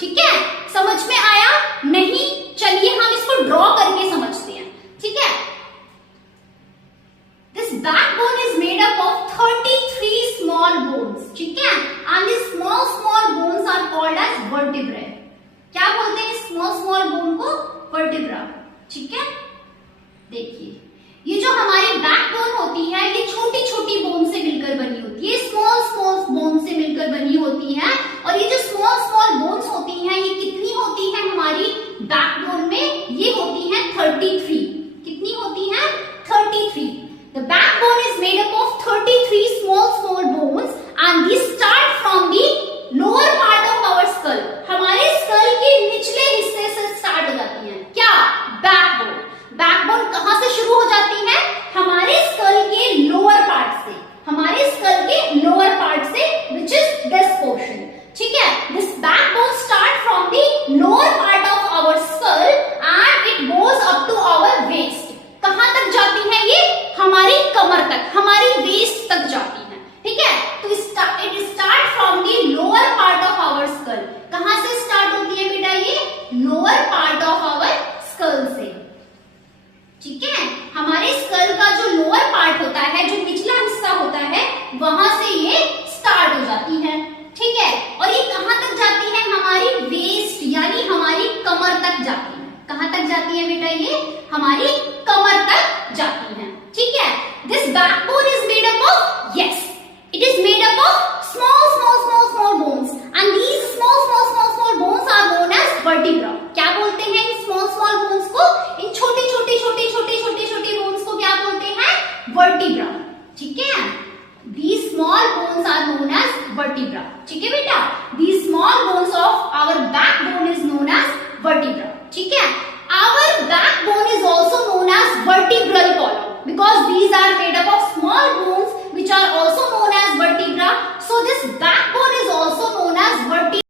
ठीक है, समझ में आया? नहीं, चलिए हम इसको ड्रॉ करके समझते हैं, ठीक है। This backbone is made up of 33 small bones, ठीक है, and these small bones are called as vertebrae. क्या बोलते हैं small bone को? vertebra, ठीक है। देखिए, ये जो हमारी बैकबोन होती है ये छोटी छोटी बोन से मिलकर बनी होती है, स्मॉल बोन से मिलकर बनी होती है। और ये जो स्मॉल बोन्स होती हैं ये कितनी होती है हमारी बैकबोन में? ये होती है 33। कितनी होती है? 33। The backbone is made up of 33 small bones and these start from the lower part of our skull. हमारे स्कल के निचले हिस्से से स्टार्ट हो जाती हैं। क्या? बैकबोन। बैकबोन कहां से शुरू हो जाती है? हमारे स्कल के लोअर पार्ट से, हमारे स्कल के लोअर पार्ट से, विच इज दिस पोर्शन, ठीक है। This backbone start from the lower part of our skull and it goes up to our waist. कहां तक जाती है ये? हमारी कमर तक, हमारी वेस्ट तक जाती है, ठीक है। तो it start from the lower part of our skull. कहां से स्टार्ट होती है बेटा ये? Lower part of our skull से, ठीक है। हमारे स्कल का जो लोअर पार्ट होता है, जो निचला हिस्सा होता है, वहां से ये स्टार्ट हो जाती है, ठीक है। और ये कहां तक जाती है? हमारी वेस्ट यानी हमारी कमर तक जाती है। कहां तक जाती है बेटा ये? हमारी कमर तक जाती है, ठीक है। This backbone is made up of, yes, it is made up of small bones and these small bones are known as vertebra. क्या बोलते हैं इन स्मॉल बोन्स को? इन छोटे छोटे बोन्स को क्या बोलते हैं? वर्टिब्रा, ठीक है। These small bones are known as vertebra, ठीक है बेटा। These small bones of our backbone is known as vertebra, ठीक है। Our backbone is also known as vertebral column because these are made up of